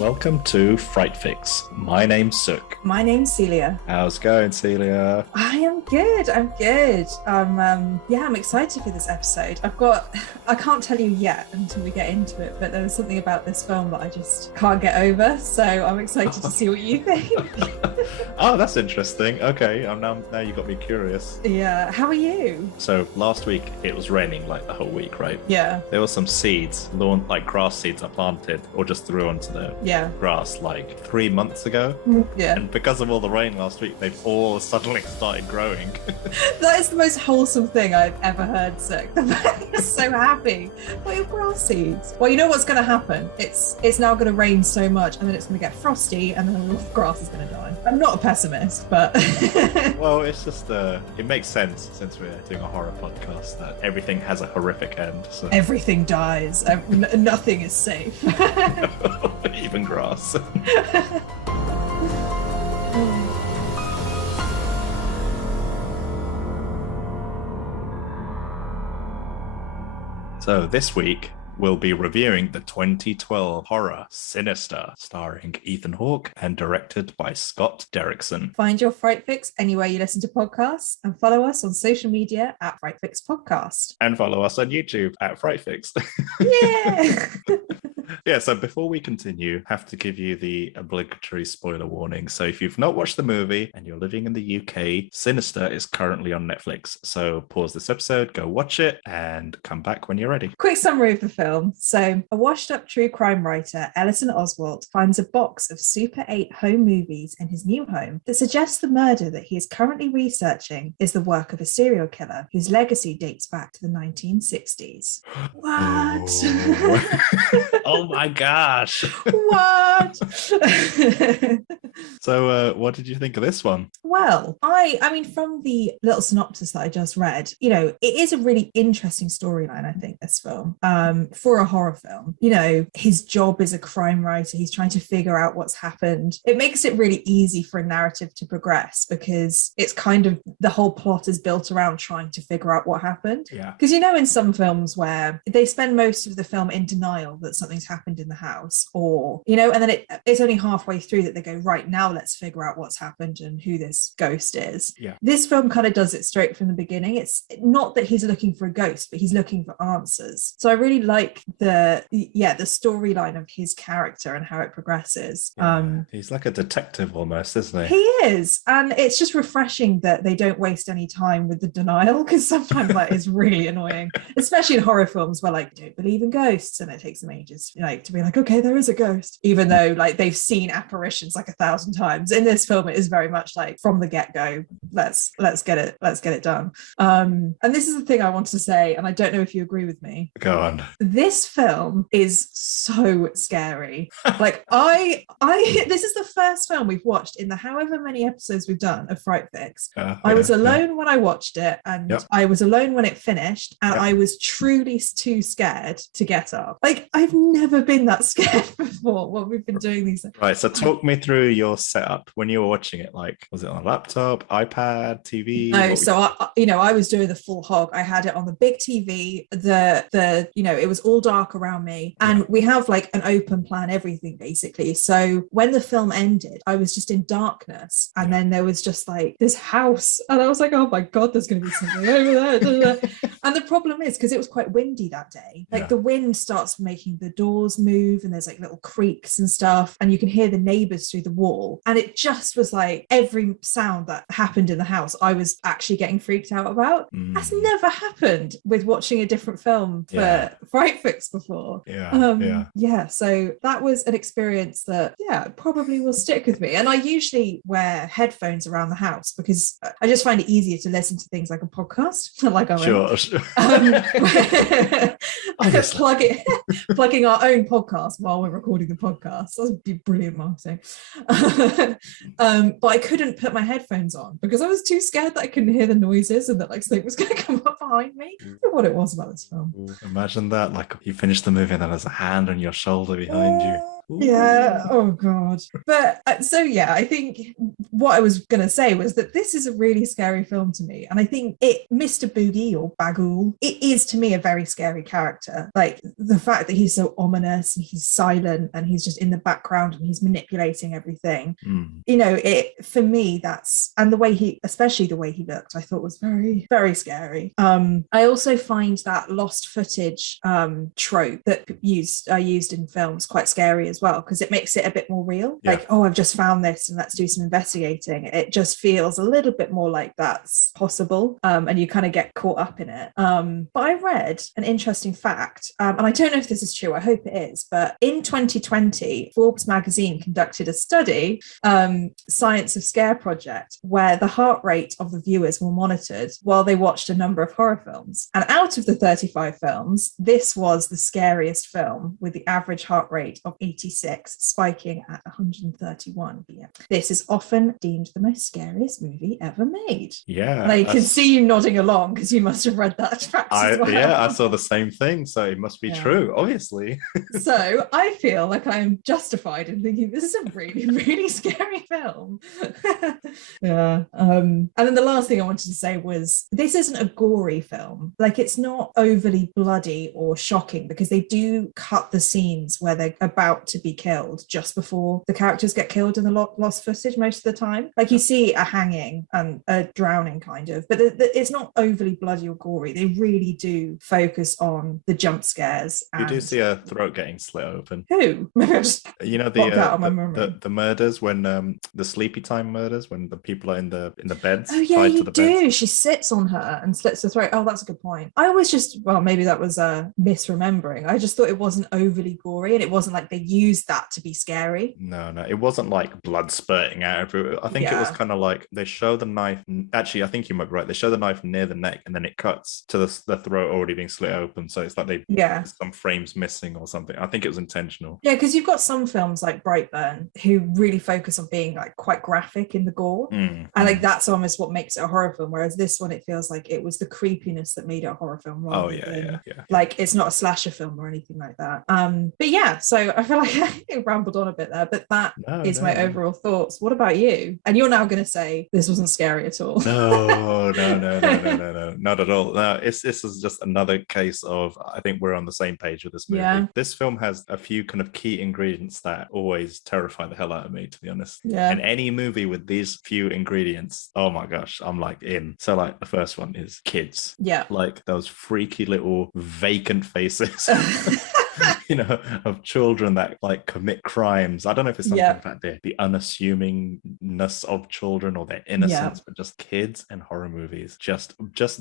Welcome to Fright Fix. My name's Suk. My name's Celia. How's it going, Celia? I am good. I'm excited for this episode. I can't tell you yet until we get into it, but there was something about this film that I just can't get over, so I'm excited to see what you think. Oh, that's interesting. Okay, now you got me curious. Yeah, how are you? So last week it was raining like the whole week, right? Yeah. There were some seeds, like grass seeds I planted or just threw onto the grass like 3 months ago. Yeah. And because of all the rain last week, they've all suddenly started growing. That is the most wholesome thing I've ever heard, Suk. I'm so happy. What are your grass seeds? Well, you know what's going to happen. It's now going to rain so much, and then it's going to get frosty, and then all the grass is going to die. I'm not a pessimist, but... Well, it's just, it makes sense since we're doing a horror podcast that everything has a horrific end. So. Everything dies. Nothing is safe. Even grass. So this week, we'll be reviewing the 2012 horror Sinister, starring Ethan Hawke and directed by Scott Derrickson. Find your Fright Fix anywhere you listen to podcasts and follow us on social media at Fright Fix Podcast. And follow us on YouTube at Fright Fix. Yeah! Yeah, so before we continue, I have to give you the obligatory spoiler warning. So if you've not watched the movie and you're living in the UK, Sinister is currently on Netflix. So pause this episode, go watch it, and come back when you're ready. Quick summary of the film. So a washed-up true crime writer, Ellison Oswalt, finds a box of Super 8 home movies in his new home that suggests the murder that he is currently researching is the work of a serial killer whose legacy dates back to the 1960s. What? Oh my gosh. What? So what did you think of this one? Well, I mean, from the little synopsis that I just read, it is a really interesting storyline, I think, this film, for a horror film. His job is a crime writer. He's trying to figure out what's happened. It makes it really easy for a narrative to progress because it's kind of, the whole plot is built around trying to figure out what happened. Yeah. Because in some films where they spend most of the film in denial that something's happened in the house, or, and then it's only halfway through that they go, right, now let's figure out what's happened and who this ghost is. Yeah. This film kind of does it straight from the beginning. It's not that he's looking for a ghost, but he's looking for answers. So I really like the storyline of his character and how it progresses. Yeah. He's like a detective almost, isn't he? He is. And it's just refreshing that they don't waste any time with the denial, because sometimes that is really annoying, especially in horror films where don't believe in ghosts and it takes them ages to be like, okay, there is a ghost, even though they've seen apparitions 1,000 times. In this film, it is very much from the get-go, let's get it done. And this is the thing I wanted to say, and I don't know if you agree with me. Go on. This film is so scary. This is the first film we've watched in the however many episodes we've done of Fright Fix. I was alone when I watched it, and I was alone when it finished, and I was truly too scared to get up. I've never been that scared before when we've been doing these things. Right, so talk me through your setup when you were watching it. Was it on a laptop, iPad, TV? No, so I was doing the full hog. I had it on the big TV. It was all dark around me, and we have an open plan everything basically. So when the film ended, I was just in darkness, and then there was just this house, and I was like, oh my god, there's going to be something over there. And the problem is, because it was quite windy that day, the wind starts making the doors move, and there's little creaks and stuff, and you can hear the neighbors through the wall, and it just was every sound that happened in the house I was actually getting freaked out about. That's never happened with watching a different film for Fright Fix before. So that was an experience that probably will stick with me. And I usually wear headphones around the house because I just find it easier to listen to things like a podcast. Plugging our own podcast while we're recording the podcast. That would be brilliant marketing. But I couldn't put my headphones on because I was too scared that I couldn't hear the noises and that something was going to come up behind me. I don't know what it was about this film. Imagine that, you finish the movie and then there's a hand on your shoulder behind you. Yeah. Oh God. But so yeah, I think what I was gonna say was that this is a really scary film to me, and I think Mr. Boogie or Bagul, it is to me a very scary character. Like the fact that he's so ominous and he's silent and he's just in the background and he's manipulating everything. You know, it for me and the way especially the way he looked, I thought was very, very scary. I also find that lost footage trope that used in films quite scary as well, because it makes it a bit more real. Like, oh, I've just found this and let's do some investigating. It just feels a little bit more like that's possible, and you kind of get caught up in it. But I read an interesting fact, and I don't know if this is true, I hope it is, but in 2020 Forbes magazine conducted a study, Science of Scare project, where the heart rate of the viewers were monitored while they watched a number of horror films, and out of the 35 films, this was the scariest film, with the average heart rate of 86, spiking at 131. This is often deemed the most scariest movie ever made. Yeah. And I can see you nodding along because you must have read that fact as well. Yeah, I saw the same thing, so it must be true, obviously. So I feel like I'm justified in thinking this is a really, really scary film. Yeah. And then the last thing I wanted to say was, this isn't a gory film. Like, it's not overly bloody or shocking, because they do cut the scenes where they're about to be killed just before the characters get killed in the lost footage most of the time. Like, you see a hanging and a drowning kind of, but it's not overly bloody or gory. They really do focus on the jump scares. You do see a throat getting slit open. Who? Maybe I just the murders, when the sleepy time murders, when the people are in the beds. Oh yeah, you do. Beds. She sits on her and slits her throat. Oh, that's a good point. I always maybe that was a misremembering. I just thought it wasn't overly gory, and it wasn't like they used that to be scary. No, it wasn't like blood spurting out everywhere. I think it was kind of like they show the knife. Actually, I think you might be right. They show the knife near the neck, and then it cuts to the throat already being slit open. So it's like some frames missing or something. I think it was intentional. Yeah, because you've got some films like Brightburn who really focus on being like quite graphic in the gore, and like that's almost what makes it a horror film. Whereas this one, it feels like it was the creepiness that made it a horror film. Like it's not a slasher film or anything like that. But yeah, so I feel like I rambled on a bit there, but that is my overall thoughts. What about you? And you're now going to say this wasn't scary at all. No, not at all. No, this is just another case of, I think we're on the same page with this movie. Yeah. This film has a few kind of key ingredients that always terrify the hell out of me, to be honest. Yeah. And any movie with these few ingredients, oh my gosh, I'm like in. So like the first one is kids. Yeah. Like those freaky little vacant faces. Of children that like commit crimes. I don't know if it's something about the unassumingness of children or their innocence, but just kids and horror movies. Just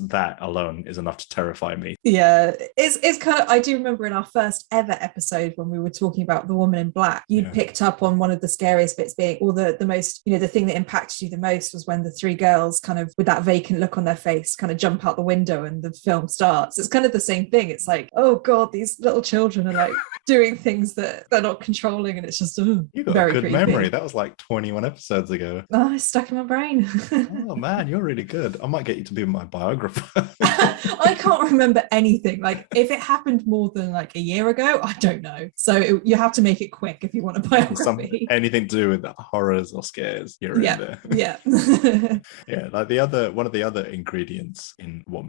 that alone is enough to terrify me. Yeah, it's kind of. I do remember in our first ever episode when we were talking about The Woman in Black, you'd picked up on one of the scariest bits being, or the most, the thing that impacted you the most was when the three girls kind of with that vacant look on their face kind of jump out the window and the film starts. It's kind of the same thing. It's like, oh God, these little children are like doing things that they're not controlling, and it's just you got very a good creepy. memory. That was like 21 episodes ago. Oh, it's stuck in my brain. Oh man, you're really good. I might get you to be my biographer. I can't remember anything. Like if it happened more than like a year ago, I don't know. So you have to make it quick if you want a biography. Anything to do with horrors or scares, you're in there. Yeah. Yeah, like one of the other ingredients in what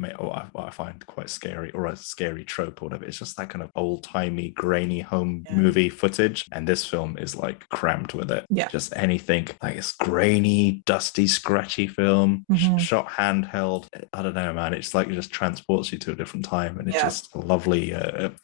I find quite scary, or a scary trope or whatever, it's just that kind of old-timey, grainy home movie footage, and this film is like crammed with it. Yeah, just anything like it's grainy, dusty, scratchy film, shot handheld. I don't know, man. It's like it just transports you to a different time, and it's just a lovely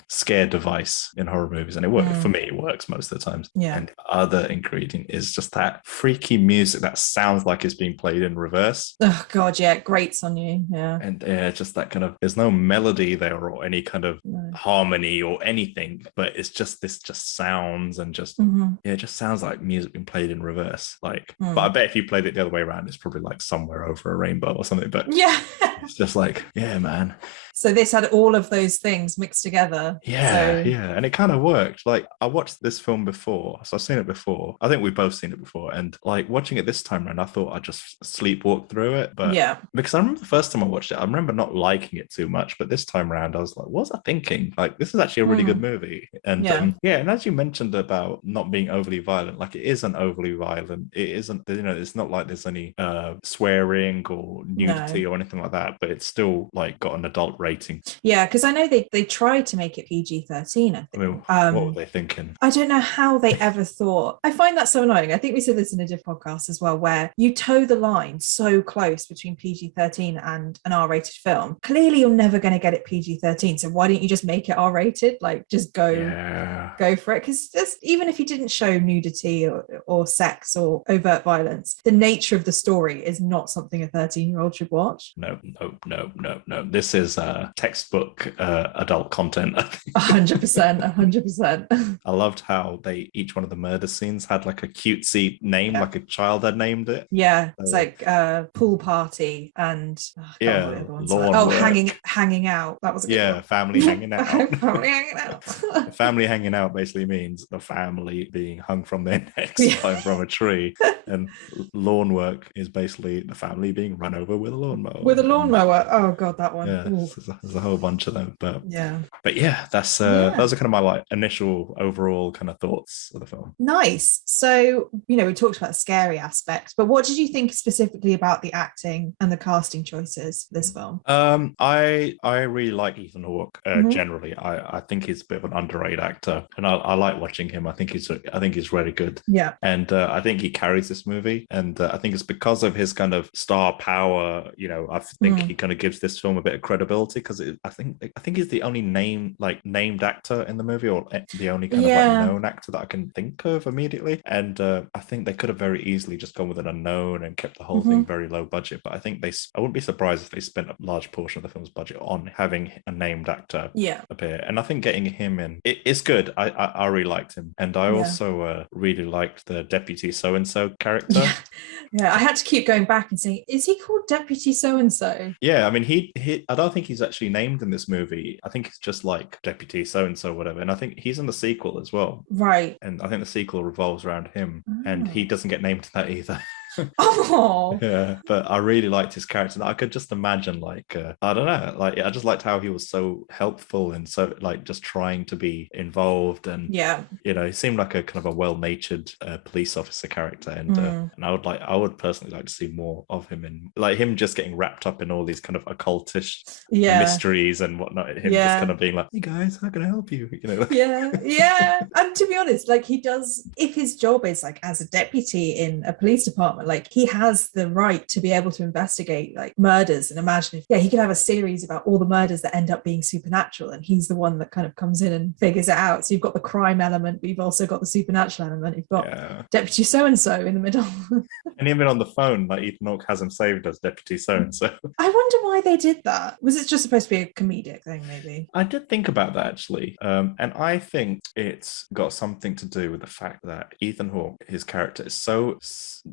scare device in horror movies, and it works for me. It works most of the times. Yeah. And the other ingredient is just that freaky music that sounds like it's being played in reverse. Oh God, yeah, it grates on you. Yeah. And just that kind of, there's no melody there or any kind of harmony or anything, but it's just sounds and just it just sounds like music being played in reverse. Like, but I bet if you played it the other way around, it's probably like Somewhere Over a Rainbow or something. But yeah. It's just like, yeah, man. So this had all of those things mixed together. Yeah, So, yeah. And it kind of worked. Like, I watched this film before. So I've seen it before. I think we've both seen it before. And like watching it this time around, I thought I'd just sleepwalk through it. But yeah. because I remember the first time I watched it, I remember not liking it too much. But this time around, I was like, what was I thinking? Like, this is actually a really good movie. And Yeah. and as you mentioned about not being overly violent, like it isn't overly violent. It isn't, it's not like there's any swearing or nudity or anything like that. But it's still like got an adult rating. Yeah, because I know they tried to make it PG-13, I think. I mean, what were they thinking? I don't know how they ever thought. I find that so annoying. I think we said this in a different podcast as well, where you toe the line so close between PG-13 and an R-rated film. Clearly, you're never going to get it PG-13. So why don't you just make it R-rated? Like, just go for it. Because even if you didn't show nudity or sex or overt violence, the nature of the story is not something a 13-year-old should watch. No. This is textbook adult content. 100%. I loved how each one of the murder scenes had like a cutesy name, like a child had named it. Yeah, it's like pool party and hanging out. That was a good one. Family hanging out. Family hanging out. Family hanging out basically means the family being hung from their necks from a tree, and lawn work is basically the family being run over with a lawnmower. Oh god, that one. Yeah, there's a whole bunch of them, but yeah, that's those are kind of my like initial overall kind of thoughts of the film. Nice. So we talked about the scary aspect, but what did you think specifically about the acting and the casting choices for this film? I really like Ethan Hawke generally. I think he's a bit of an underrated actor, and I like watching him. I think he's really good. Yeah, and I think he carries this movie, and I think it's because of his kind of star power. I think he kind of gives this film a bit of credibility because I think he's the only named actor in the movie, or the only kind of like known actor that I can think of immediately. And I think they could have very easily just gone with an unknown and kept the whole thing very low budget. But I think I wouldn't be surprised if they spent a large portion of the film's budget on having a named actor appear. And I think getting him in, it's good. I really liked him, and I also really liked the Deputy So-and-so character. Yeah, I had to keep going back and saying, is he called Deputy So-and-so? Yeah, I mean, he I don't think he's actually named in this movie. I think it's just like Deputy So-and-so, whatever. And I think he's in the sequel as well. Right. And I think the sequel revolves around him, and he doesn't get named in that either. Oh yeah, but I really liked his character. I could just imagine, like, I don't know, like I just liked how he was so helpful and so like just trying to be involved, and he seemed like a kind of a well-natured police officer character, and I would personally like to see more of him, and like him just getting wrapped up in all these kind of occultish mysteries and whatnot. Him just kind of being like, "Hey guys, how can I help you?" Yeah. And to be honest, like he does, if his job is like as a deputy in a police department, like he has the right to be able to investigate like murders, and imagine if he could have a series about all the murders that end up being supernatural, and he's the one that kind of comes in and figures it out. So you've got the crime element, but you've also got the supernatural element. You've got Deputy So-and-so in the middle. And even on the phone, like Ethan Hawke has him saved as Deputy So-and-so. I wonder why they did that. Was it just supposed to be a comedic thing, maybe? I did think about that actually, and I think it's got something to do with the fact that Ethan Hawke, his character, is so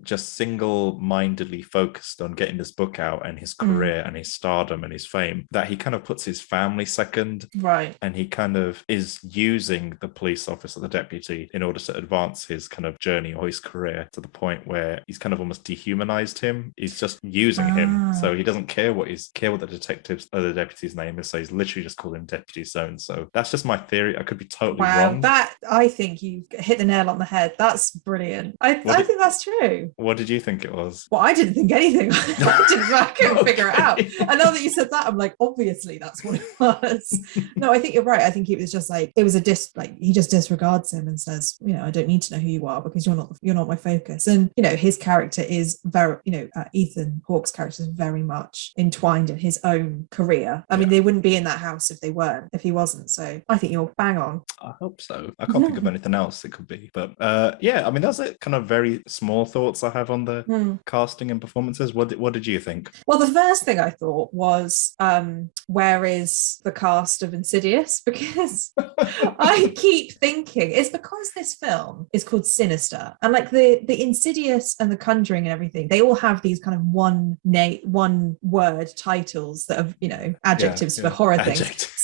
just single-mindedly focused on getting this book out and his career and his stardom and his fame, that he kind of puts his family second, right? And he kind of is using the police officer, the deputy, in order to advance his kind of journey or his career, to the point where he's kind of almost dehumanized him. He's just using him, so he doesn't care what the detectives or the deputy's name is, so he's literally just called him Deputy So-and-so. That's just my theory. I could be totally wrong. That, I think you hit the nail on the head. That's brilliant. I think that's true. What did you think it was? Well, I didn't think anything. I couldn't figure it out. And now that you said that, I'm like, obviously that's what it was. No, I think you're right. I think it was just like, it was he just disregards him and says, I don't need to know who you are because you're not my focus. And his character is very, Ethan Hawke's character is very much entwined in his own career. I mean, they wouldn't be in that house if he wasn't. So I think you're bang on. I hope so. I can't think of anything else it could be. But I mean, that's it. Kind of very small thoughts I have on on the casting and performances. What did you think? Well, the first thing I thought was, where is the cast of Insidious? Because I keep thinking it's because this film is called Sinister, and like the Insidious and the Conjuring and everything, they all have these kind of one word titles that are, you know, adjectives for horror things.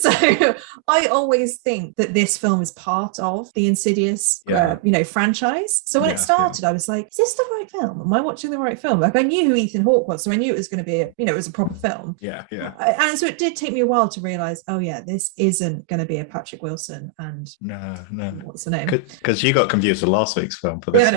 So I always think that this film is part of the Insidious, you know, franchise. So when it started, I was like, is this the right film? Am I watching the right film? Like, I knew who Ethan Hawke was, so I knew it was going to be a, you know, it was a proper film. And so it did take me a while to realize, oh yeah, this isn't going to be a Patrick Wilson and no, what's the name? Because you got confused with last week's film for this.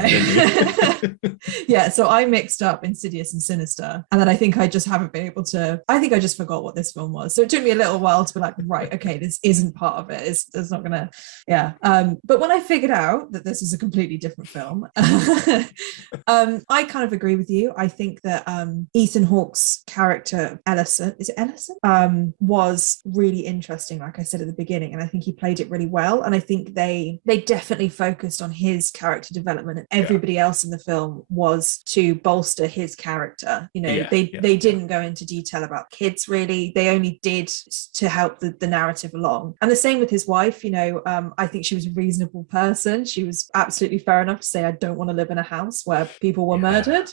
Yeah, so I mixed up Insidious and Sinister, and then I think I just haven't been able to. I think I just forgot what this film was. So it took me a little while to be like, right, okay, this isn't part of it. It's not gonna, But when I figured out that this is a completely different film, I kind of agree with you. I think that Ethan Hawke's character Ellison, is it Ellison? Was really interesting, like I said at the beginning, and I think he played it really well. And I think they definitely focused on his character development, and everybody else in the film was to bolster his character. You know, they didn't go into detail about kids really. They only did to help the narrative along. And the same with his wife. You know, I think she was a reasonable person. She was absolutely fair enough to say, I don't want to live in a house where people were murdered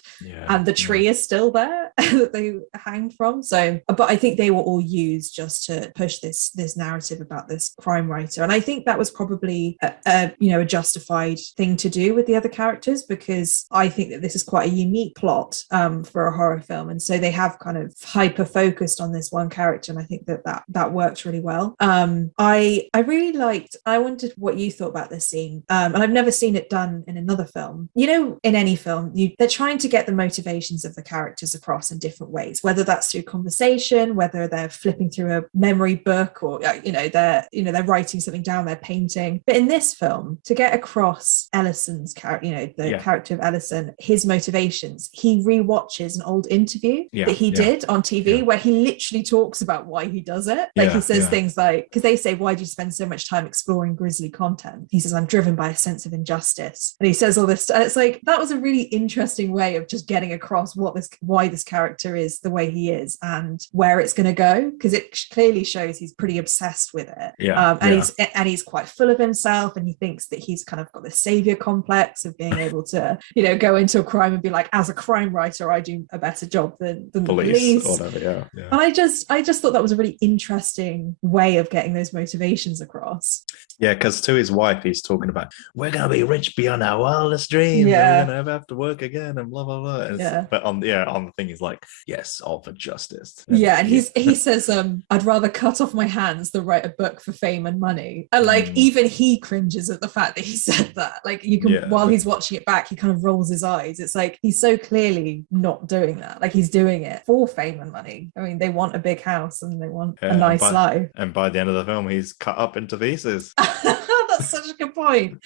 and the tree is still there that they hanged from. So, but I think they were all used just to push this narrative about this crime writer. And I think that was probably a justified thing to do with the other characters, because I think that this is quite a unique plot for a horror film. And so they have kind of hyper focused on this one character. And I think that worked really well. I really liked, I wondered what you thought about this scene. And I've never seen it done in another film. You know, in any film, they're trying to get the motivations of the characters across in different ways, whether that's through conversation, whether they're flipping through a memory book, or they're writing something down, they're painting. But in this film, to get across Ellison's character, the character of Ellison, his motivations, he rewatches an old interview that he did on TV where he literally talks about why he does it. Like he says things like, because they say, why do you spend so much time exploring grisly content? He says, I'm driven by a sense of injustice. And he says all this, and it's like, that was a really interesting way of just getting across why this character is the way he is and where it's going to go, because it clearly shows he's pretty obsessed with it. And he's quite full of himself, and he thinks that he's kind of got the savior complex of being able to, you know, go into a crime and be like, as a crime writer, I do a better job than the police. Or whatever, And I just thought that was a really interesting way of getting those motivations across. Yeah, because to his wife, he's talking about, we're going to be rich beyond our wildest dreams. We're going to never have to work again and blah, blah, blah. But on the thing, he's like, yes, all for justice. And he says, I'd rather cut off my hands than write a book for fame and money. And like, even he cringes at the fact that he said that. Like, you can, while he's watching it back, he kind of rolls his eyes. It's like, he's so clearly not doing that. Like, he's doing it for fame and money. I mean, they want a big house and they want a nice life. And by the end of the film, he's cut up into pieces. That's such a good point.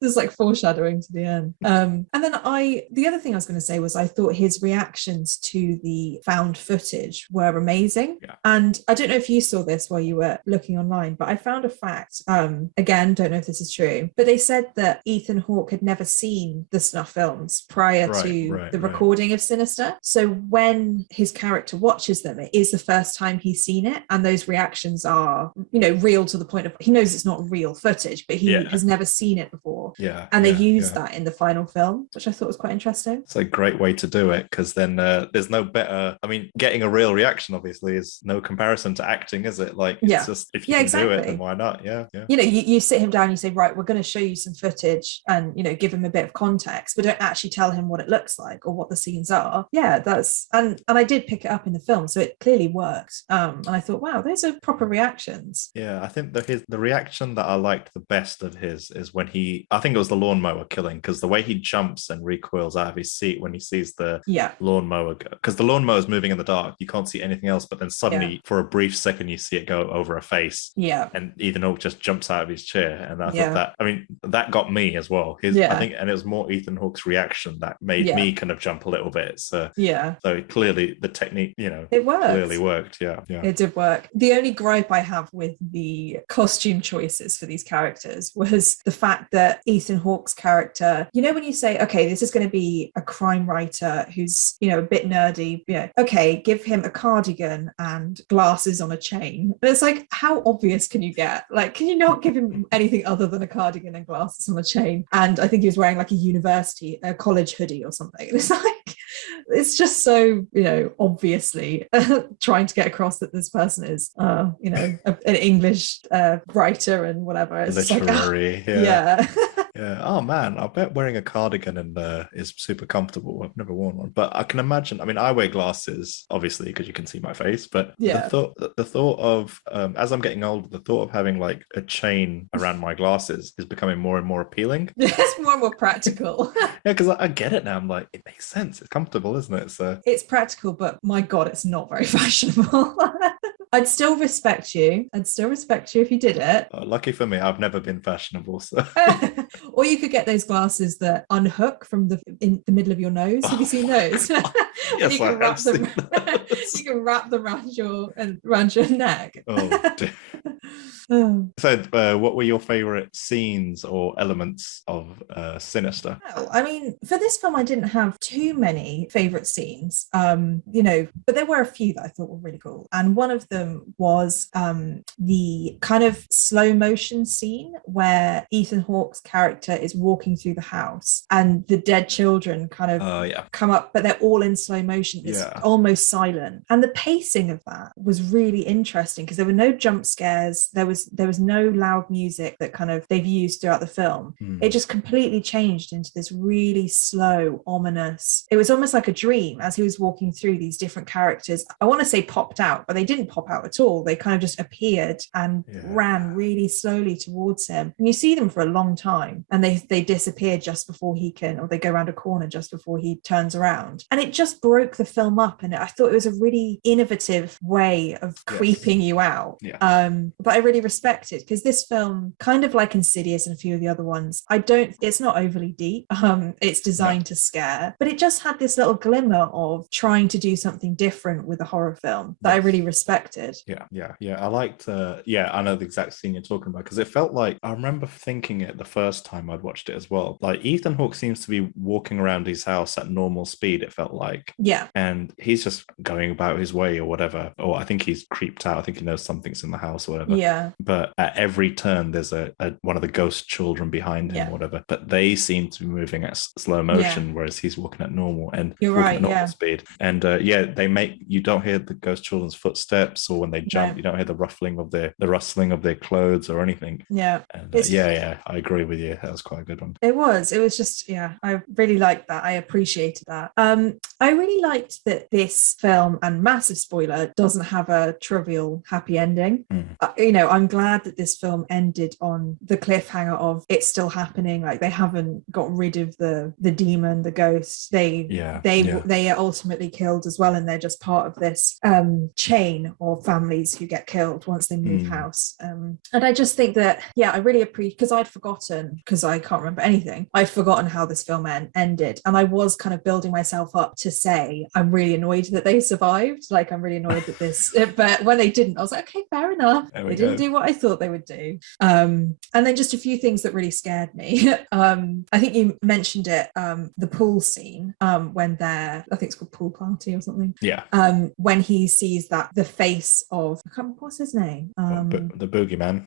There's like foreshadowing to the end. And then the other thing I was going to say was I thought his reactions to the found footage were amazing. And I don't know if you saw this while you were looking online, but I found a fact, again, don't know if this is true, but they said that Ethan Hawke had never seen the snuff films prior to the recording of Sinister. So when his character watches them, it is the first time he's seen it, and those reactions are, you know, real to the point of he knows it's not real footage, but he has never seen it before. And they use that in the final film, which I thought was quite interesting. It's a great way to do it, because then there's no better, I mean, getting a real reaction obviously is no comparison to acting, is it? Like, it's just, if you can do it, then why not? You know, you sit him down, you say, right, we're going to show you some footage and, you know, give him a bit of context, but don't actually tell him what it looks like or what the scenes are. That's, and I did pick it up in the film, so it clearly worked. And I thought, wow, those are proper reactions. I think the reaction that I liked the best of his is when I think it was the lawnmower killing, because the way he jumps and recoils out of his seat when he sees the lawnmower go, because the lawnmower is moving in the dark, you can't see anything else, but then suddenly for a brief second you see it go over a face, and Ethan Hawke just jumps out of his chair, and I thought that, I mean, that got me as well. I think, and it was more Ethan Hawke's reaction that made me kind of jump a little bit. So so clearly the technique, you know, it worked. Clearly worked. It did work. The only gripe I have with the costume choices for these these characters was the fact that Ethan Hawke's character, you know, when you say, okay, this is going to be a crime writer who's, you know, a bit nerdy, yeah, okay, give him a cardigan and glasses on a chain. But it's like, how obvious can you get? Like, can you not give him anything other than a cardigan and glasses on a chain? And I think he was wearing like a college hoodie or something. It's like, it's just so, you know, obviously trying to get across that this person is, you know, an English writer and whatever. It's literary, like, yeah. Yeah. Oh man, I bet wearing a cardigan and is super comfortable. I've never worn one, but I can imagine. I mean, I wear glasses, obviously, because you can see my face. But yeah, the thought of as I'm getting older, the thought of having like a chain around my glasses is becoming more and more appealing. It's more and more practical. Yeah, because I get it now. I'm like, it makes sense. It's comfortable, isn't it? So it's practical, but my God, it's not very fashionable. I'd still respect you. I'd still respect you if you did it. Lucky for me, I've never been fashionable. So, or you could get those glasses that unhook from in the middle of your nose. Have you seen those? Yes, you can wrap them. You can wrap them around your neck. Oh dear. So, what were your favorite scenes or elements of Sinister? Well, I mean, for this film, I didn't have too many favorite scenes, you know, but there were a few that I thought were really cool. And one of them was the kind of slow motion scene where Ethan Hawke's character is walking through the house and the dead children kind of come up, but they're all in slow motion. It's almost silent. And the pacing of that was really interesting because there were no jump scares. There was no loud music that kind of they've used throughout the film. It just completely changed into this really slow, ominous, it was almost like a dream as he was walking through. These different characters, I want to say popped out, but they didn't pop out at all. They kind of just appeared and ran really slowly towards him, and you see them for a long time, and they disappear just before he can, or they go around a corner just before he turns around, and it just broke the film up. And I thought it was a really innovative way of creeping you out. But I really respect it because this film, kind of like Insidious and a few of the other ones, it's not overly deep. It's designed to scare, but it just had this little glimmer of trying to do something different with a horror film that I really respected. I liked I know the exact scene you're talking about, because it felt like, I remember thinking it the first time I'd watched it as well, like Ethan Hawke seems to be walking around his house at normal speed, it felt like, and he's just going about his way or whatever, or I think he's creeped out, I think he knows something's in the house or whatever, but at every turn there's a one of the ghost children behind him or whatever, but they seem to be moving at slow motion, whereas he's walking at normal and at normal speed. And they make you don't hear the ghost children's footsteps, or when they jump you don't hear the rustling of their clothes or anything. And I agree with you, that was quite a good one. It was just I really liked that. I appreciated that. I really liked that this film, and massive spoiler, doesn't have a trivial happy ending. You know, I'm glad that this film ended on the cliffhanger of it's still happening, like they haven't got rid of the demon, the ghost. They are ultimately killed as well, and they're just part of this chain of families who get killed once they move house. And I just think that I really appreciate, because I'd forgotten, because I can't remember anything, I'd forgotten how this film ended, and I was kind of building myself up to say I'm really annoyed that they survived, like I'm really annoyed that this but when they didn't, I was like, okay, fair enough, they didn't do what I thought they would do. And then just a few things that really scared me. I think you mentioned it, the pool scene, when they're, I think it's called Pool Party or something, when he sees that the face of, I can't remember what's his name, the boogeyman,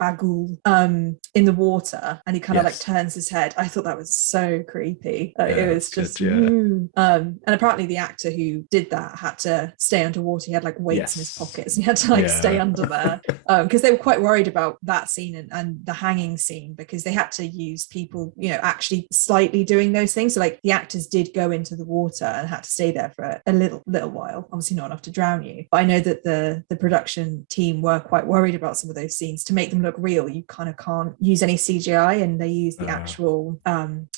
Bagul, in the water, and he kind of like turns his head. I thought that was so creepy. It was just and apparently the actor who did that had to stay underwater. He had like weights in his pockets, and he had to like stay under there because they were quite worried about that scene and the hanging scene, because they had to use people, you know, actually slightly doing those things. So like the actors did go into the water and had to stay there for a little while, obviously not enough to drown you, but I know that the production team were quite worried about some of those scenes. To make them look real, you kind of can't use any CGI, and they use the actual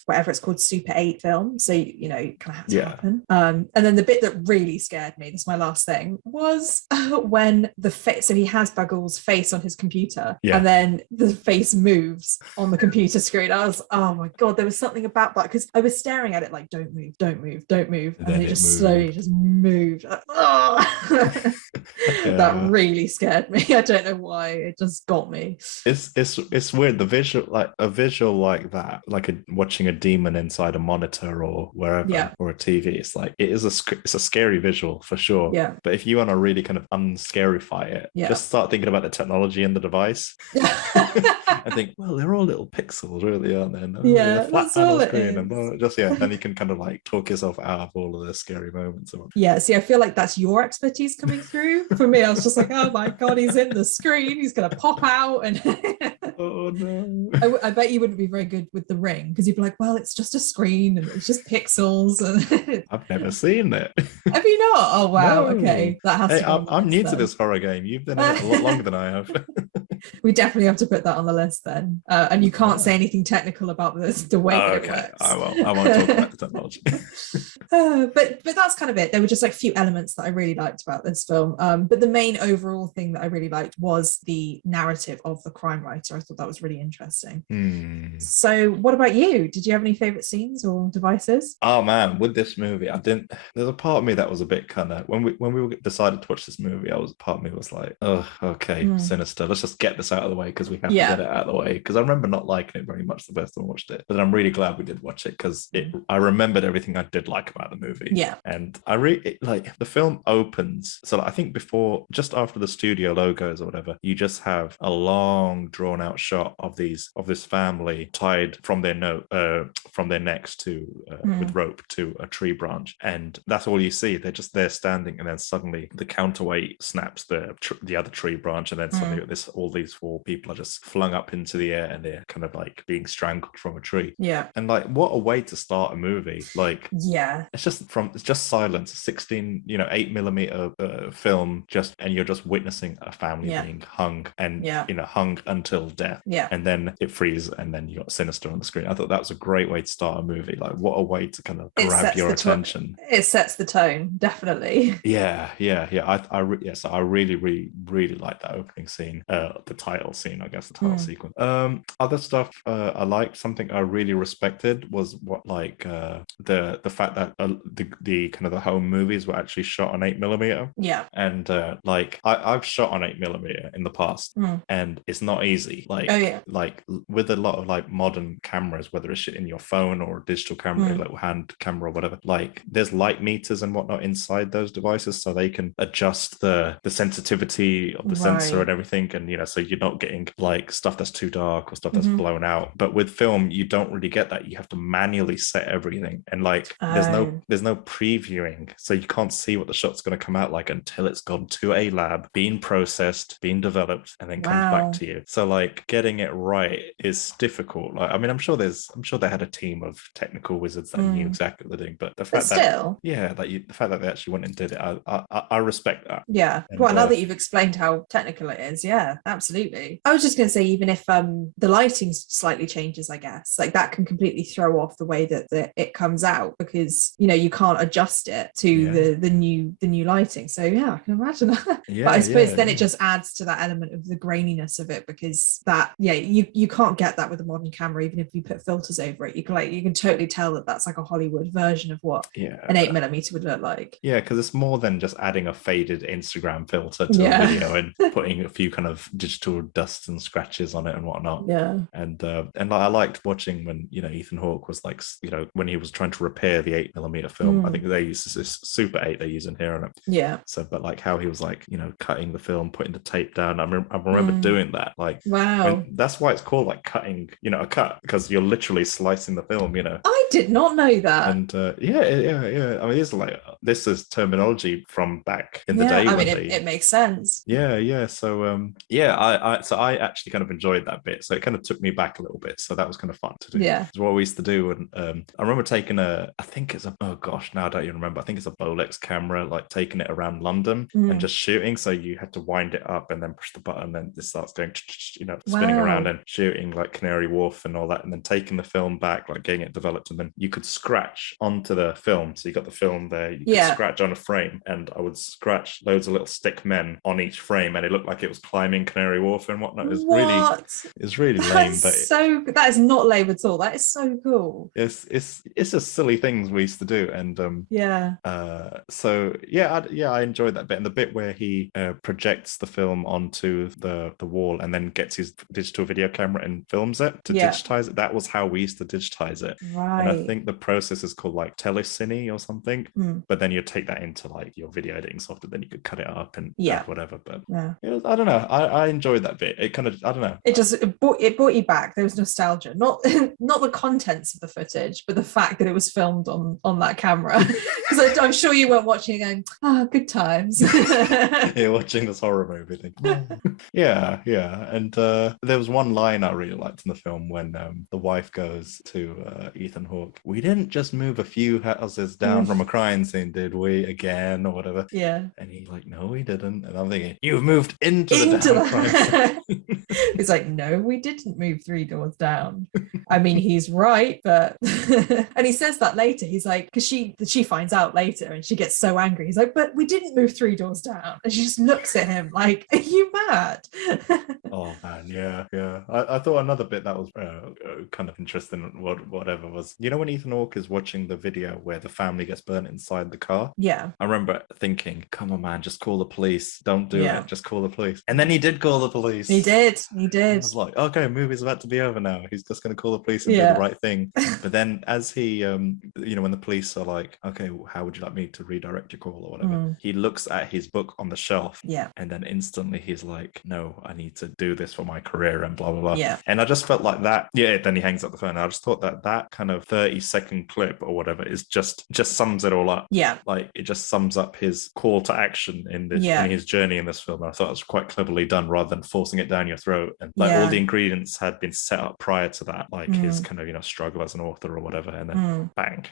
whatever it's called, Super 8 film, so you know, it kind of had to happen. fun. And then the bit that really scared me, this is my last thing, was when the face, so he has Buggles' face on his computer, and then the face moves on the computer screen. I was, oh my God, there was something about that, because I was staring at it like, don't move, don't move, don't move. And then it just slowly just moved. Like, that really scared me. I don't know why. It just got me. It's weird. The visual, like a visual like that, like watching a demon inside a monitor or wherever, or a TV. It's like it's a scary visual for sure. Yeah. But if you want to really kind of unscarify it, just start thinking about the technology in the device. I think, well, they're all little pixels, really, aren't they? No, that's all it is. And then you can kind of like talk yourself out of all of the scary moments. Yeah, see, I feel like that's your expertise coming through. For me, I was just like, oh my God, he's in the screen, he's gonna pop out. And oh no. I bet you wouldn't be very good with The Ring, because you'd be like, well, it's just a screen and it's just pixels. And I've never seen it. Have you not? Oh wow. No. Okay, that has to go I'm new to this horror game. You've been in it a lot longer than I have. We definitely have to put that on the list then. And you can't say anything technical about the way it works. I won't talk about the technology. But that's kind of it. There were just like a few elements that I really liked about this film. But the main overall thing that I really liked was the narrative of the crime writer. I thought that was really interesting. So what about you? Did you have any favorite scenes or devices? Oh man, with this movie, there's a part of me that was a bit kind of, when we decided to watch this movie, part of me was like, oh, okay, Sinister, let's just get this out of the way, because we have to get it out of the way. Because I remember not liking it very much the first time I watched it, but I'm really glad we did watch it, because I remembered everything I did like about the movie. Yeah. And I really like the film opens. So I think just after the studio logos or whatever, you just have a long drawn out shot of this family tied from their necks to with rope to a tree branch, and that's all you see. They're just there standing, and then suddenly the counterweight snaps the other tree branch, and then suddenly all these four people are just flung up into the air, and they're kind of like being strangled from a tree. Yeah. And like, what a way to start a movie. Like, yeah, it's just silence, 16 8mm film, and you're just witnessing a family being hung, and hung until death. Yeah. And then it freezes, and then you got Sinister on the screen. I thought that was a great way to start a movie. Like, what a way to kind of grab your attention. It sets the tone, definitely. Yeah. I really, really, really like that opening scene, the title scene, I guess, the title sequence. Other stuff I liked, something I really respected was the fact that the kind of the home movies were actually shot on 8mm. Yeah. And I've shot on 8mm in the past, and it's not easy. Like, like with a lot of like modern cameras, whether it's in your phone or a digital camera, like hand camera or whatever, like there's light meters and whatnot inside those devices, so they can adjust the sensitivity of the sensor and everything, and so you're not getting like stuff that's too dark or stuff that's blown out. But with film, you don't really get that. You have to manually set everything, and like there's no previewing, so you can't see what the shot's going to come out like until it's gone to a lab, being processed, being developed, and then comes back to you. So like getting it right is difficult. Like, I mean, I'm sure they had a team of technical wizards that knew exactly what they're doing, but the fact the fact that they actually went and did it, I respect that. Yeah. And, well, now that you've explained how technical it is, yeah, absolutely. I was just going to say, even if the lighting slightly changes, I guess, like that can completely throw off the way that it comes out, because you can't adjust it to the new lighting. So yeah, I can imagine that. But I suppose then it just adds to that element of the graininess of it, because you can't get that with a modern camera, even if you put filters over it. You can totally tell that that's like a Hollywood version of what an 8mm would look like. Yeah, because it's more than just adding a faded Instagram filter to a video and putting a few kind of digital dust and scratches on it and whatnot. Yeah. And I liked watching when Ethan Hawke was like, when he was trying to repair the 8mm film. I think they use this Super 8 they're using here on it. Yeah. So, but like how he was like, cutting the film, putting the tape down. I remember doing that. Like, wow. That's why it's called like cutting, a cut, because you're literally slicing the film. I did not know that. And yeah. I mean, this is terminology from back in the day. I mean, it makes sense. Yeah. So I actually kind of enjoyed that bit. So it kind of took me back a little bit. So that was kind of fun to do. Yeah. It's what we used to do. And I remember taking now I don't even remember. I think it's a Bolex camera, like taking it around London and just shooting. So you had to wind it up and then push the button, and it starts going, spinning around and shooting like Canary Wharf and all that, and then taking the film back, like getting it developed something, you could scratch onto the film. So you got the film there, you could scratch on a frame, and I would scratch loads of little stick men on each frame, and it looked like it was climbing Canary Wharf and whatnot. It was really lame. But that is not lame at all. That is so cool. It's just silly things we used to do, and I enjoyed that bit, and the bit where he projects the film onto the wall and then gets his digital video camera and films it to digitize it. That was how we used to digitize it. Right. And I think the process is called like telecine or something. But then you take that into like your video editing software, then you could cut it up and whatever. But it was, I don't know. I enjoyed that bit. It kind of, I don't know. It brought you back. There was nostalgia, not the contents of the footage, but the fact that it was filmed on that camera. Because I'm sure you weren't watching and going, good times. You're watching this horror movie thing. Yeah. And there was one line I really liked in the film when the wife goes to Ethan Hawke, "We didn't just move a few houses down from a crime scene, did we? Again," or whatever. Yeah. And he's like, "No, we didn't." And I'm thinking, "You've moved into the damn crime scene." He's like, "No, we didn't move 3 doors down." I mean, he's right, but and he says that later. He's like, because she finds out later and she gets so angry. He's like, "But we didn't move 3 doors down." And she just looks at him like, "Are you mad?" Oh man, yeah. I thought another bit that was kind of interesting, whatever, was, you know, when Ethan Hawke is watching the video where the family gets burnt inside the car. Yeah. I remember thinking, come on, man, just call the police. Don't do it. Just call the police. And then he did call the police. He did. I was like, okay, movie's about to be over now. He's just going to call the police and do the right thing. But then as he, when the police are like, okay, how would you like me to redirect your call or whatever? He looks at his book on the shelf. Yeah. And then instantly he's like, no, I need to do this for my career and blah, blah, blah. Yeah. And I just felt like that. Yeah. Then he hangs up the phone. I just thought that kind of 30-second clip or whatever is just sums it all up. Yeah. Like it just sums up his call to action in this, in his journey in this film. And I thought it was quite cleverly done rather than forcing it down your throat. And like all the ingredients had been set up prior to that, like his kind of, struggle as an author or whatever. And then bang,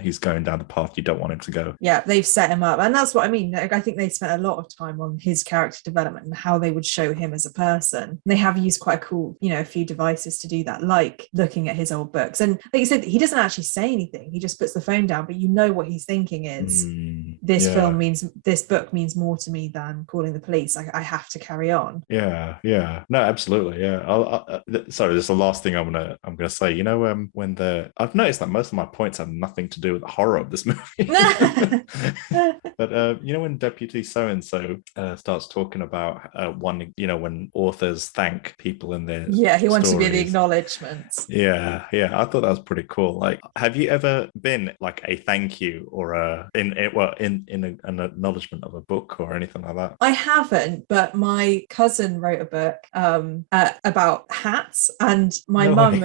he's going down the path you don't want him to go. Yeah. They've set him up. And that's what I mean. Like, I think they spent a lot of time on his character development and how they would show him as a person. And they have used quite a cool, a few devices to do that, like looking at his old books. And like you said, he doesn't actually say anything. He just puts the phone down, but you know what he's thinking is this book means more to me than calling the police. I have to carry on. Yeah. No, absolutely. Yeah. Sorry, this is the last thing I'm gonna say. When I've noticed that most of my points have nothing to do with the horror of this movie. But when Deputy so-and-so starts talking about when authors thank people in their he wants to be the acknowledgements. Yeah. I thought that was pretty cool. Like, have you ever been like a thank you or an acknowledgement of a book or anything like that? I haven't, but my cousin wrote a book about hats, and my mum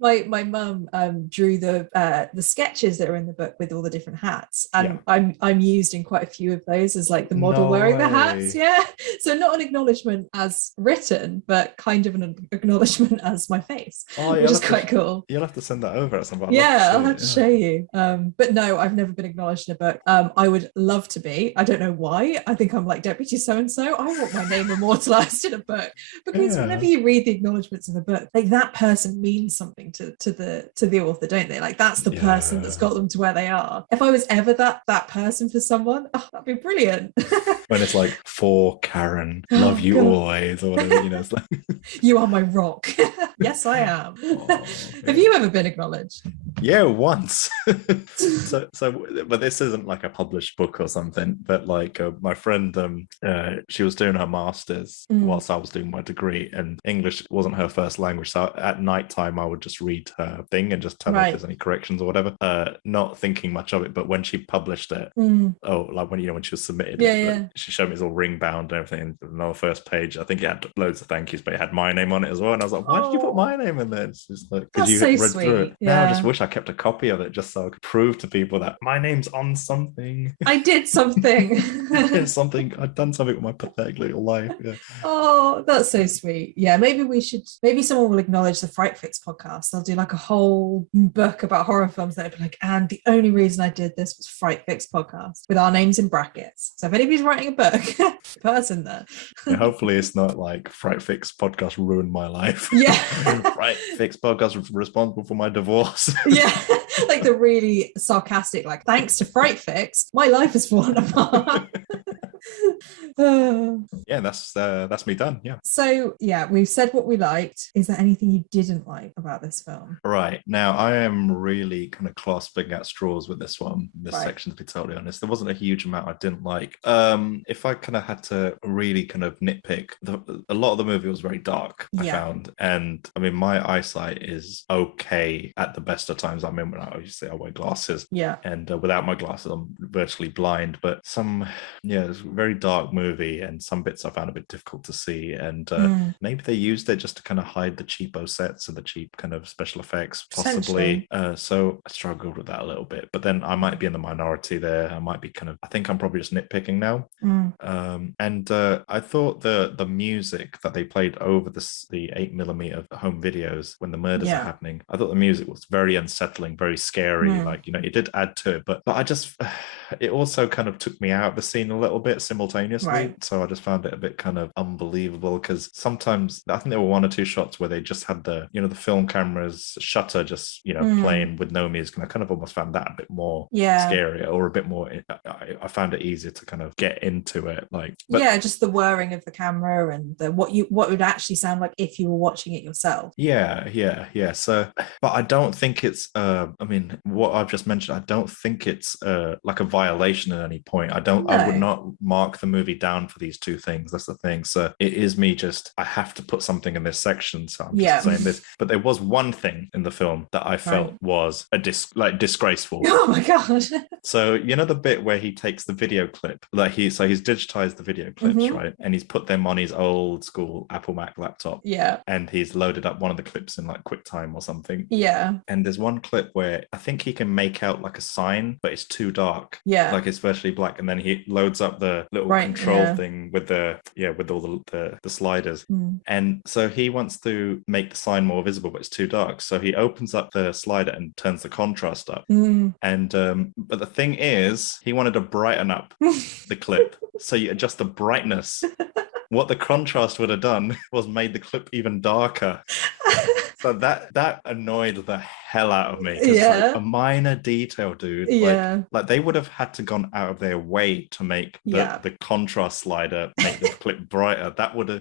my mum drew the sketches that are in the book with all the different hats, and I'm used in quite a few of those as like the model wearing the hats. So not an acknowledgement as written, but kind of an acknowledgement as my face, which is quite cool. You'll have to send that over at some point. I'll have to show you. But no, I've never been acknowledged in a book. I would love to be. I don't know why. I think I'm like Deputy so-and-so. I want my name immortalized in a book, because whenever you read the acknowledgements in the book, like that person means something to the author, don't they? Like that's the person that's got them to where they are. If I was ever that person for someone, that'd be brilliant. When it's like, for Karen, love you always, or whatever, it's like you are my rock. Yes, I am. Have you ever been acknowledged? Yeah, once. But this isn't like a published book or something, but like my friend, she was doing her master's whilst I was doing my degree, and English wasn't her first language, so at night time I would just read her thing and just tell her if there's any corrections or whatever, not thinking much of it. But when she published it, like when she was submitted she showed me it's all ring bound and everything, and on the first page I think it had loads of thank yous, but it had my name on it as well, and I was like, why did you put my name in there? It's just like, because you read through it. Now I just wish I kept a copy of it just so I could prove to people that my name's on something. I did something. I'd done something with my pathetic little life. Yeah. Oh, that's so sweet. Yeah, maybe someone will acknowledge the Fright Fix podcast. They'll do like a whole book about horror films that would be like, and the only reason I did this was Fright Fix podcast with our names in brackets. So if anybody's writing a book, put us in there. Yeah, hopefully it's not like Fright Fix podcast ruined my life. Yeah. Fright Fix podcast responsible for my divorce. Yeah. Like the really sarcastic, like, thanks to Fright Fix, my life has fallen apart. Yeah, that's me done. Yeah. So yeah, we've said what we liked. Is there anything you didn't like about this film? Right. Now I am really kind of clasping at straws with this section, to be totally honest. There wasn't a huge amount I didn't like. If I kind of had to really kind of nitpick, a lot of the movie was very dark, I found. And I mean, my eyesight is okay at the best of times. I mean, when I wear glasses. Yeah. And without my glasses, I'm virtually blind. But it's a very dark movie, and some bits I found a bit difficult to see. And maybe they used it just to kind of hide the cheapo sets and the cheap kind of special effects, possibly. So I struggled with that a little bit. But then I might be in the minority there. I think I'm probably just nitpicking now. I thought the music that they played over the 8mm home videos when the murders are happening, I thought the music was very unsettling, very scary. Like, it did add to it, but I just, it also kind of took me out of the scene a little bit simultaneously. Right. So I just found it a bit kind of unbelievable, because sometimes I think there were one or two shots where they just had the film camera's shutter just, playing with no music. And I kind of almost found that a bit more scary, or a bit more, I found it easier to kind of get into it. Just the whirring of the camera and what would actually sound like if you were watching it yourself. Yeah. So, but I don't think it's, what I've just mentioned, I don't think it's like a violation at any point. I would not mark the movie down for these two things. That's the thing. So it is me I have to put something in this section. So I'm just saying this. But there was one thing in the film that I felt was disgraceful. Oh my God. So, the bit where he takes the video clip, he's digitized the video clips, right? And he's put them on his old school Apple Mac laptop. Yeah. And he's loaded up one of the clips in QuickTime or something. Yeah. And there's one clip where I think he can make out a sign, but it's too dark. Yeah. It's virtually black. And then he loads up the little control thing with all the sliders. And so he wants to make the sign more visible, but it's too dark. So he opens up the slider and turns the contrast up. And but the thing is, he wanted to brighten up the clip. So you adjust the brightness. What the contrast would have done was made the clip even darker. So that annoyed the hell out of me. Yeah. A minor detail, dude. Yeah. Like they would have had to gone out of their way to make the contrast slider make the clip brighter.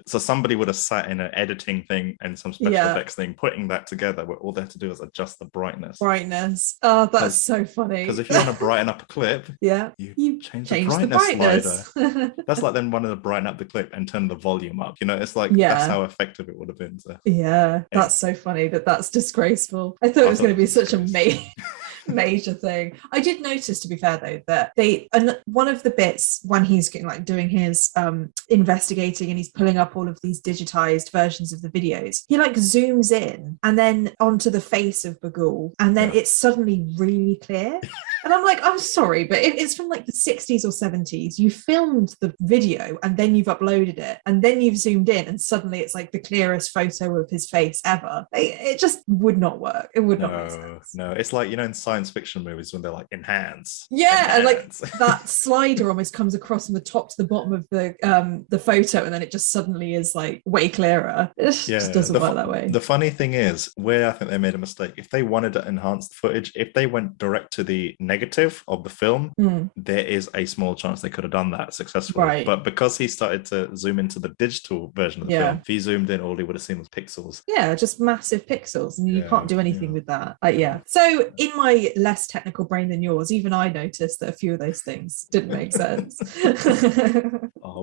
So somebody would have sat in an editing thing and some special effects thing, putting that together, where all they have to do is adjust the brightness. Oh, that's so funny. Because if you want to brighten up a clip, you change the brightness slider. That's like then wanting to brighten up the clip and turn the volume up. It's that's how effective it would have been. So. Yeah, that's so funny that's disgraceful. I thought it was going to be such a major thing. I did notice, to be fair though, that one of the bits when he's doing his investigating and he's pulling up all of these digitized versions of the videos, he zooms in and then onto the face of Bagul, and then it's suddenly really clear. And I'm like, I'm sorry, but it's from the 60s or 70s. You filmed the video and then you've uploaded it and then you've zoomed in and suddenly it's the clearest photo of his face ever. It just would not work. It would not make sense. No, it's in science fiction movies when they're enhance. Yeah, enhance. And that slider almost comes across from the top to the bottom of the photo, and then it just suddenly is way clearer. It just doesn't work that way. The funny thing is, where I think they made a mistake, if they wanted to enhance the footage, if they went direct to the negative of the film, there is a small chance they could have done that successfully. Right. But because he started to zoom into the digital version of the film, if he zoomed in, all he would have seen was pixels. Yeah, just massive pixels, and you can't do anything with that. So in my less technical brain than yours, even I noticed that a few of those things didn't make sense.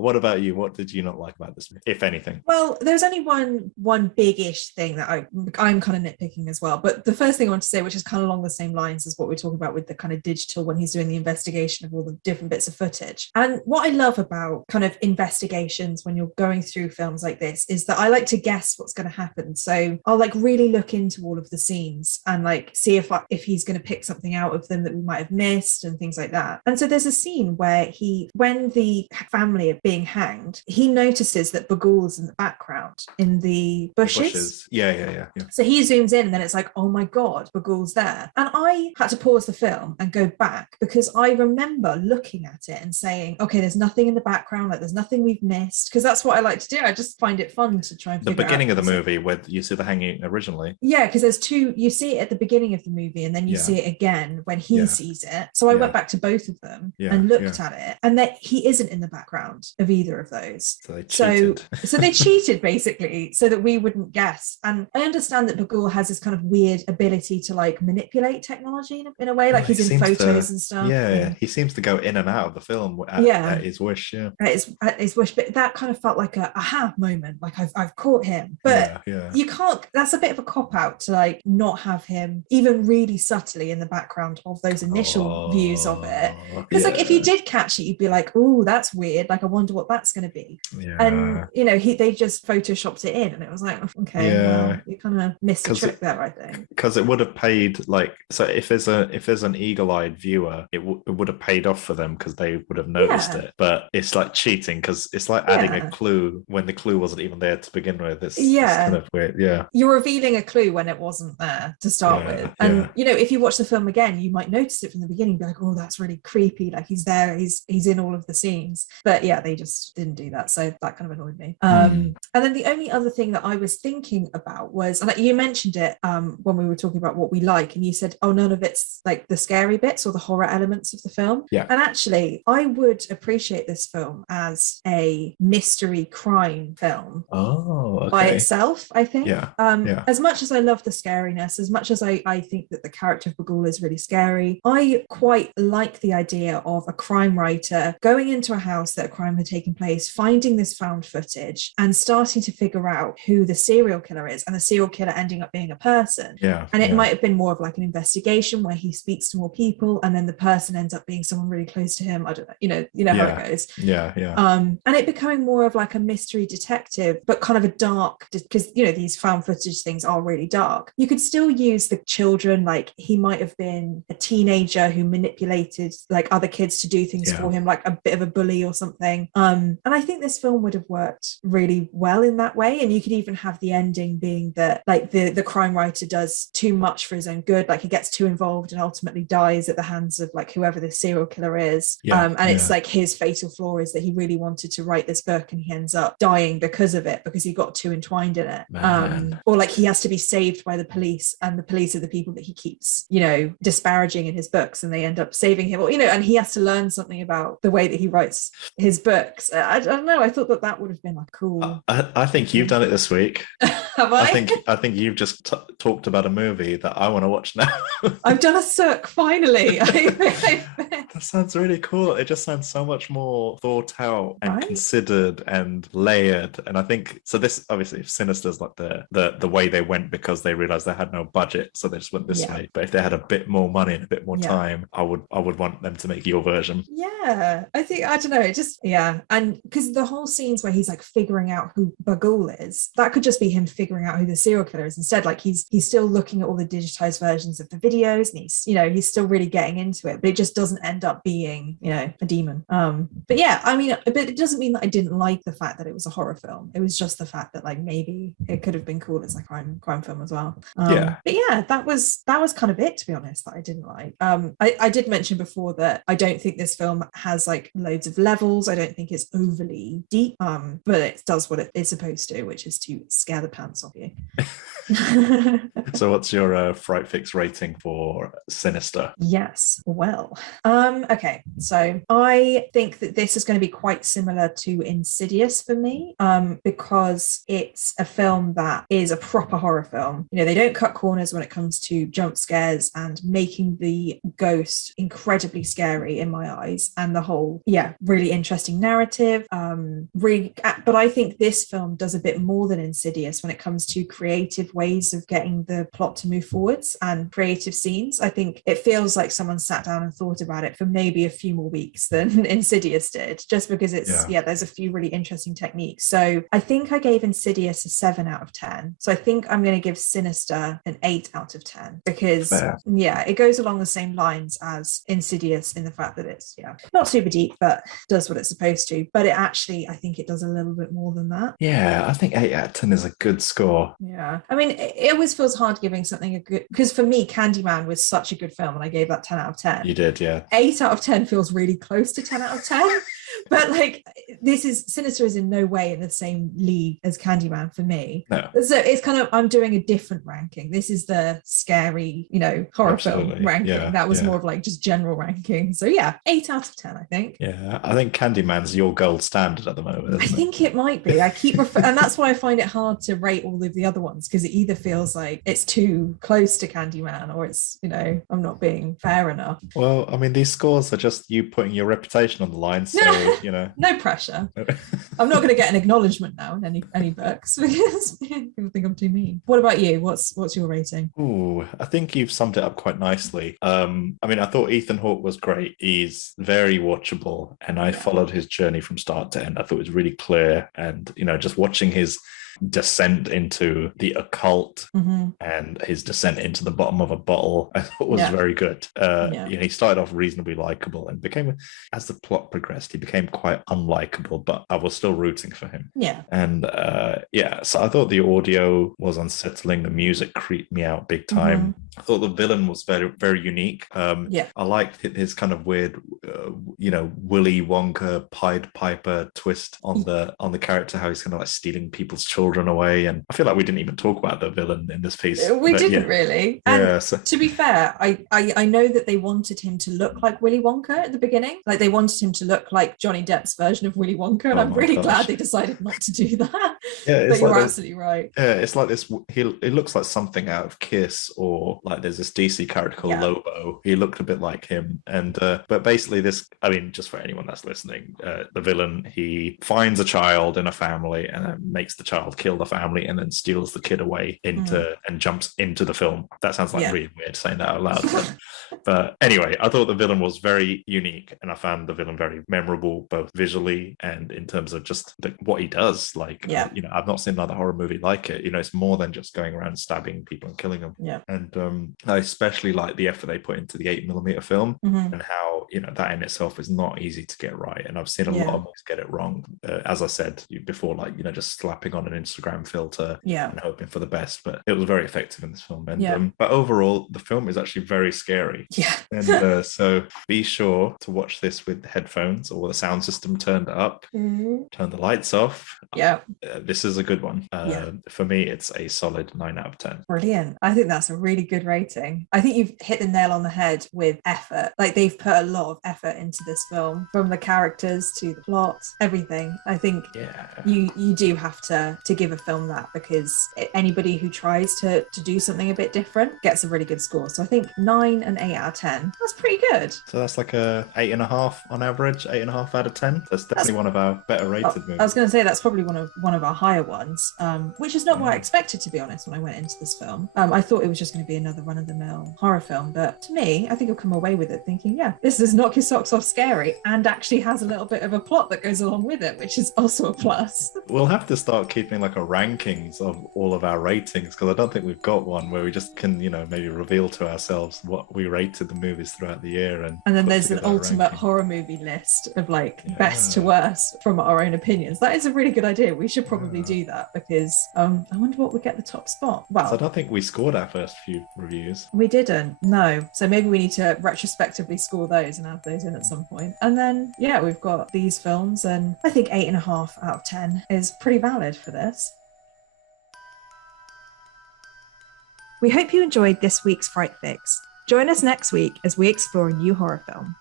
What about you? What did you not like about this movie, if anything? Well, there's only one big-ish thing that I'm kind of nitpicking as well. But the first thing I want to say, which is kind of along the same lines as what we're talking about with the kind of digital when he's doing the investigation of all the different bits of footage. And what I love about kind of investigations when you're going through films like this is that I like to guess what's going to happen. So I'll like really look into all of the scenes and like see if he's going to pick something out of them that we might have missed and things like that. And so there's a scene where when the family are being hanged, he notices that Bagul's in the background in the bushes. Yeah. So he zooms in and then it's like, oh my God, Bagul's there. And I had to pause the film and go back because I remember looking at it and saying, okay, there's nothing in the background, like there's nothing we've missed, because that's what I like to do. I just find it fun to try and figure out. The beginning of the movie where you see the hanging originally. Yeah, because there's two, you see it at the beginning of the movie and then you see it again when he sees it. So I went back to both of them and looked at it, and that he isn't in the background of either of those. So they cheated. So they cheated basically so that we wouldn't guess. And I understand that Bagul has this kind of weird ability to like manipulate technology in a way, like he's in photos and stuff. Yeah, he seems to go in and out of the film at his wish. Yeah, at his wish. But that kind of felt like a aha moment, like I've caught him. But you can't. That's a bit of a cop out to like not have him even really subtly in the background of those initial views of it. Because like if you did catch it, you'd be like, oh, that's weird. Like I wonder what that's going to be. Yeah. And you know, they just photoshopped it in, and it was like, okay, well, you kind of missed a trick there, I think. Because it would have paid like, so if there's an eagle-eyed viewer, it would have paid off for them because they would have noticed it. But it's like cheating because it's like adding a clue when the clue wasn't even there to begin with. It's kind of weird. Yeah, you're revealing a clue when it wasn't there to start with, and you know, if you watch the film again, you might notice it from the beginning, be like, oh, that's really creepy. Like he's there, he's in all of the scenes. But yeah, they just didn't do that, so that kind of annoyed me. And then the only other thing that I was thinking about was, and you mentioned it when we were talking about what we like, and you said, oh, none of it's like the scary bits or the horror elements of the film. Yeah. And actually, I would appreciate this film as a mystery crime film. Oh, okay. By itself, I think. Yeah. As much as I love the scariness, as much as I think that the character of Bagul is really scary, I quite like the idea of a crime writer going into a house that a crime had taken place, finding this found footage and starting to figure out who the serial killer is, and the serial killer ending up being a person. Yeah. And it might have been more of like an investigation where he speaks to more people and then the person ends up being someone really close to him. I don't know, you know how it goes. Yeah. And it becoming more of like a mystery detective, but kind of a dark, because you know these found footage things are really dark. You could still use the children, like he might have been a teenager who manipulated like other kids to do things for him, like a bit of a bully or something. And I think this film would have worked really well in that way. And you could even have the ending being that like the crime writer does too much for his own good, like he gets too involved and ultimately dies at the hands of like whoever this serial killer is. It's like his fatal flaw is that he really wanted to write this book and he ends up dying because of it, because he got too entwined in it. Or like he has to be saved by the police, and the police are the people that he keeps, you know, disparaging in his books, and they end up saving him, or you know, and he has to learn something about the way that he writes his books. I don't know, I thought that would have been like cool. I think you've done it this week. Have I? I think you've just talked about a movie that I want to watch now. I've done a circ finally. That sounds really cool. It just sounds so much more thought out and considered and layered. And I think so. This obviously, Sinister's like the way they went because they realized they had no budget, so they just went this way. But if they had a bit more money and a bit more time, I would want them to make your version. Yeah, I think, I don't know, it just and because the whole scenes where he's like figuring out who Bagul is, that could just be him figuring out who the serial killer is. Instead, like he's still looking at all the digitized versions of the videos, and he's still really getting into it, but it just doesn't end up being, you know, a demon. But yeah, I mean, but it doesn't mean that I didn't like the fact that it was a horror film. It was just the fact that like maybe it could have been cool as a crime film as well. But yeah, that was kind of it, to be honest, that I didn't like. I did mention before that I don't think this film has like loads of levels. I don't think it's overly deep, but it does what it is supposed to, which is to scare the pants off you. So what's your Fright Fix rating for Sinister? Yes. Well, okay. So I think that this is going to be quite similar to Insidious for me, because it's a film that is a proper horror film. You know, they don't cut corners when it comes to jump scares and making the ghost incredibly scary in my eyes, and the whole, really interesting narrative. But I think this film does a bit more than Insidious when it comes to creative ways of getting the plot to move forwards and creative scenes. I think it feels like someone sat down and thought about it for maybe a few more weeks than Insidious did, just because there's a few really interesting techniques. So I think I gave Insidious a 7 out of 10. So I think I'm going to give Sinister an 8 out of 10 because it goes along the same lines as Insidious in the fact that it's not super deep but does what it's supposed to. But it actually, I think it does a little bit more than that. Yeah, I think 8 out of 10 is a good score. Yeah, I mean, it always feels hard giving something a good, because for me Candyman was such a good film and I gave that 10 out of 10. You did, yeah. 8 out of 10 feels really close to 10 out of 10. But like, Sinister is in no way in the same league as Candyman for me. No. So it's kind of, I'm doing a different ranking. This is the scary, horror film ranking. That was more of like just general ranking. So 8 out of 10, I think. Yeah, I think Candyman's your gold standard at the moment. I think it might be. I keep and that's why I find it hard to rate all of the other ones, because it either feels like it's too close to Candyman or it's, I'm not being fair enough. Well, I mean, these scores are just you putting your reputation on the line. So, No pressure. I'm not going to get an acknowledgement now in any books because people think I'm too mean. What about you? What's your rating? Ooh, I think you've summed it up quite nicely. I mean, I thought Ethan Hawke was great. He's very watchable, and I followed his journey from start to end. I thought it was really clear, and just watching his descent into the occult and his descent into the bottom of a bottle, I thought was very good. He started off reasonably likable and became, as the plot progressed, he became quite unlikable, but I was still rooting for him. And so I thought the audio was unsettling. The music creeped me out big time. I thought the villain was very, very unique. I liked his kind of weird, Willy Wonka Pied Piper twist on the character, how he's kind of like stealing people's children away. And I feel like we didn't even talk about the villain in this piece. We didn't really. And so, to be fair, I know that they wanted him to look like Willy Wonka at the beginning. Like they wanted him to look like Johnny Depp's version of Willy Wonka, and I'm really glad they decided not to do that. But you're absolutely right. Yeah, it's like this. It looks like something out of Kiss, or like there's this DC character called Lobo. He looked a bit like him, and but basically this. I mean, just for anyone that's listening, the villain, he finds a child in a family and then makes the child kill the family and then steals the kid away and jumps into the film. That sounds like really weird saying that out loud. But anyway, I thought the villain was very unique, and I found the villain very memorable, both visually and in terms of just what he does. Like, I've not seen another horror movie like it. It's more than just going around stabbing people and killing them. And I especially like the effort they put into the 8mm film and how, that in itself is not easy to get right. And I've seen a lot of movies get it wrong. As I said before, like, just slapping on an Instagram filter and hoping for the best. But it was very effective in this film. And but overall, the film is actually very scary. And so be sure to watch this with headphones or the sound system turned up. Turn the lights off. This is a good one. For me, it's a solid 9 out of 10. Brilliant. I think that's a really good rating. I think you've hit the nail on the head with effort. Like, they've put a lot of effort into this film, from the characters to the plot, everything. I think you do have to give a film that, because anybody who tries to do something a bit different gets a really good score. So I think 9 and 8 out of 10. That's pretty good. So that's like a 8.5 on average, 8.5 out of 10. That's definitely one of our better rated movies. I was going to say that's probably one of our higher ones, which is not what I expected, to be honest, when I went into this film. I thought it was just going to be another run-of-the-mill horror film, but to me, I think I'll come away with it thinking, this is knock your socks off scary, and actually has a little bit of a plot that goes along with it, which is also a plus. We'll have to start keeping like a rankings of all of our ratings, because I don't think we've got one where we just can, maybe reveal to ourselves what we rated the movies throughout the year. And then there's an ultimate horror movie list of best to worst from our own opinions. That is a really good idea. We should probably do that, because I wonder what would get the top spot. Well, so I don't think we scored our first few reviews. We didn't, no. So maybe we need to retrospectively score those and add those in at some point. And then, we've got these films, and I think 8.5 out of 10 is pretty valid for this. We hope you enjoyed this week's Fright Fix. Join us next week as we explore a new horror film.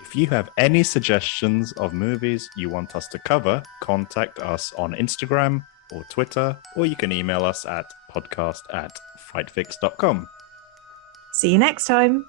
If you have any suggestions of movies you want us to cover, contact us on Instagram or Twitter, or you can email us at podcast@frightfix.com. See you next time.